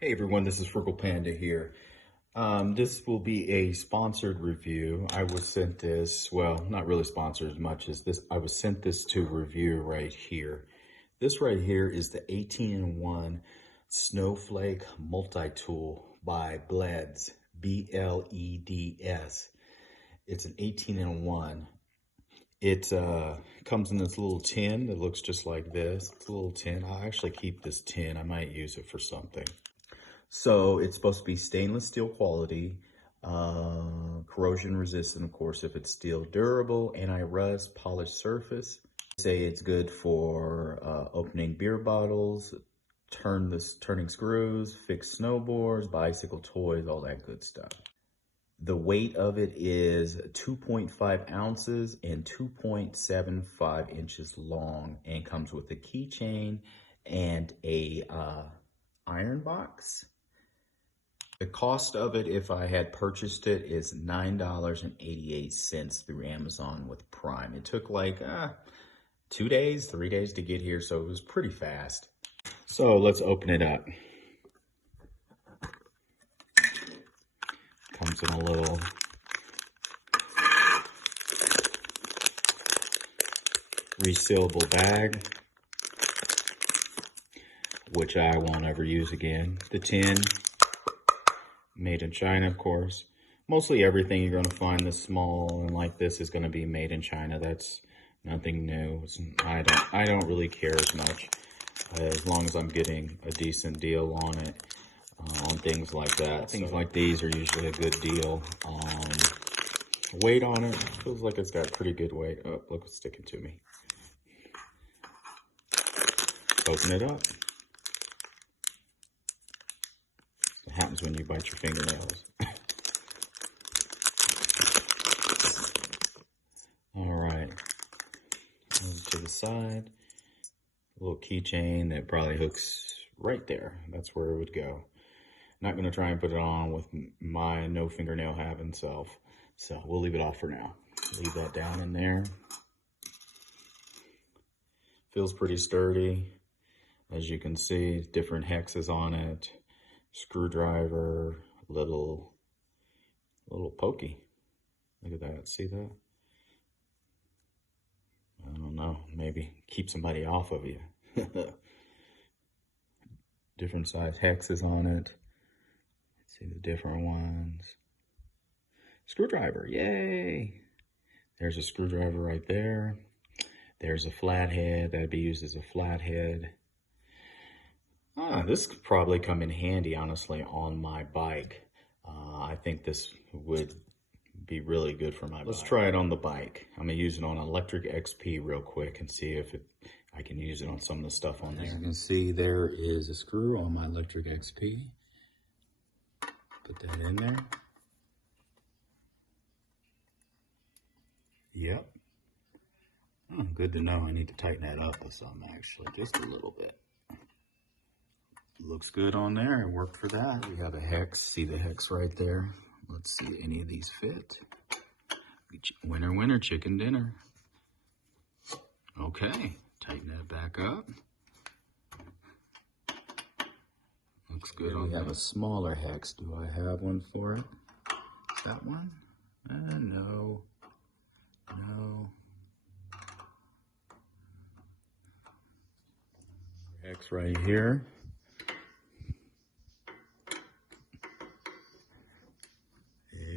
Hey everyone, this is Frugal Panda here. This will be a sponsored review. I was sent this, well, not really sponsored as much as this. I was sent this to review right here. This right here is the 18-in-1 Snowflake Multi Tool by BLEDS, B-L-E-D-S. It's an 18-in-1. It comes in this little tin that looks just like this. It's a little tin. I'll actually keep this tin. I might use it for something. So it's supposed to be stainless steel quality, corrosion resistant, of course, if it's steel, durable, anti-rust, polished surface. Say it's good for opening beer bottles, turning screws, fix snowboards, bicycle toys, all that good stuff. The weight of it is 2.5 ounces and 2.75 inches long, and comes with a keychain and a iron box. The cost of it, if I had purchased it, is $9.88 through Amazon with Prime. It took like 2 days, 3 days to get here, so it was pretty fast. So let's open it up. Comes in a little resealable bag, which I won't ever use again. The tin, made in China, of course. Mostly everything you're going to find this small and like this is going to be made in China. That's nothing new. I don't really care as much as long as I'm getting a decent deal on it, on things like that. Things like these are usually a good deal. Weight on it feels like it's got pretty good weight. Oh, look, it's sticking to me. Open it up. What happens when you bite your fingernails. All right, over to the side, a little keychain that probably hooks right there. That's where it would go. Not gonna try and put it on with my no fingernail having self, so we'll leave it off for now. Leave that down in there. Feels pretty sturdy. As you can see, different hexes on it. Screwdriver, little pokey. Look at that, see that? I don't know, maybe keep somebody off of you. Different size hexes on it. See the different ones. Screwdriver, yay! There's a screwdriver right there. There's a flathead, that'd be used as a flathead. This could probably come in handy, honestly, on my bike. I think this would be really good for my bike. Let's try it on the bike. I'm gonna use it on Lectric XP real quick and see if I can use it on some of the stuff on there. As you can see, there is a screw on my Lectric XP. Put that in there. Yep. Oh, good to know. I need to tighten that up with some, actually, just a little bit. Looks good on there. It worked for that. We have a hex. See the hex right there? Let's see if any of these fit. Winner, winner, chicken dinner. Okay, tighten that back up. Looks good on there. We have a smaller hex. Do I have one for it? Is that one? No. No. Hex right here.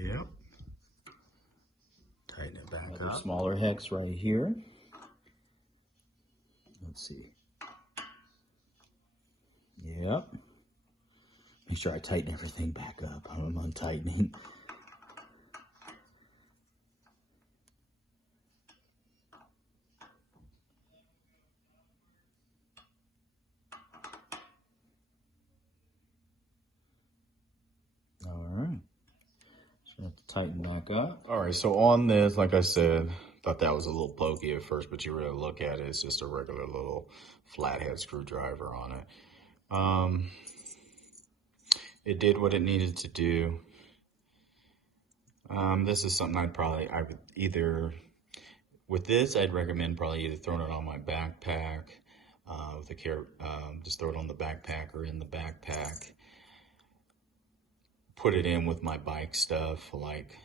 Yep. Tighten it back up. Smaller hex right here. Let's see. Yep. Make sure I tighten everything back up. I'm untightening. All right. So I have to tighten back up. All right, so on this, like I said, thought that was a little pokey at first, but you really look at it, it's just a regular little flathead screwdriver on it. It did what it needed to do. This is something I would either, with this, I'd recommend probably either throwing it on my backpack, just throw it on the backpack or in the backpack. put it in with my bike stuff, like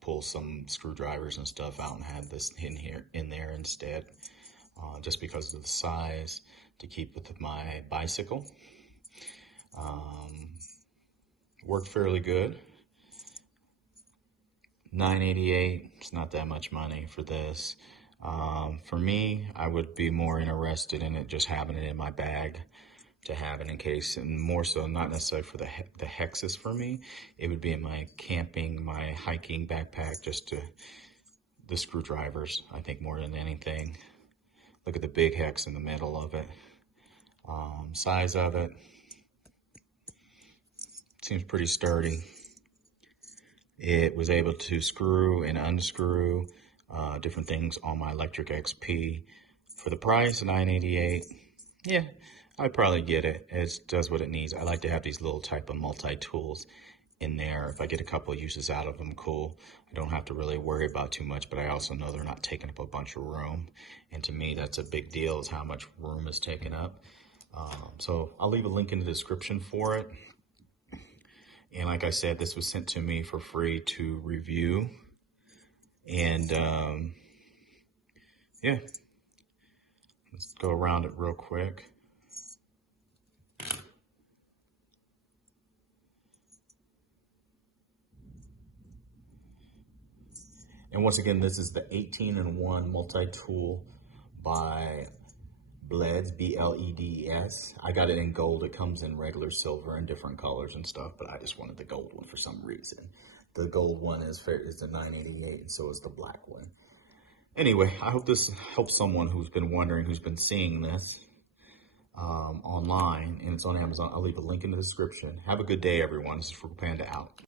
pull some screwdrivers and stuff out and have this in there instead, just because of the size, to keep with my bicycle. Worked fairly good. $9.88, it's not that much money for this. For me, I would be more interested in it just having it in my bag, to have it in case, and more so not necessarily for the hexes for me. It would be in my camping, my hiking backpack, just to the screwdrivers, I think, more than anything. Look at the big hex in the middle of it. Size of it seems pretty sturdy. It was able to screw and unscrew different things on my Lectric XP. For the price, $9.88, yeah, I'd probably get it. It does what it needs. I like to have these little type of multi-tools in there. If I get a couple of uses out of them, cool. I don't have to really worry about too much, but I also know they're not taking up a bunch of room. And to me, that's a big deal, is how much room is taken up. So I'll leave a link in the description for it. And like I said, this was sent to me for free to review. And yeah, let's go around it real quick. And once again, this is the 18-in-1 multi-tool by BLEDS, B-L-E-D-S. I got it in gold. It comes in regular silver and different colors and stuff, but I just wanted the gold one for some reason. The gold one is the $9.88, and so is the black one. Anyway, I hope this helps someone who's been wondering, who's been seeing this online, and it's on Amazon. I'll leave a link in the description. Have a good day, everyone. This is Frugal Panda out.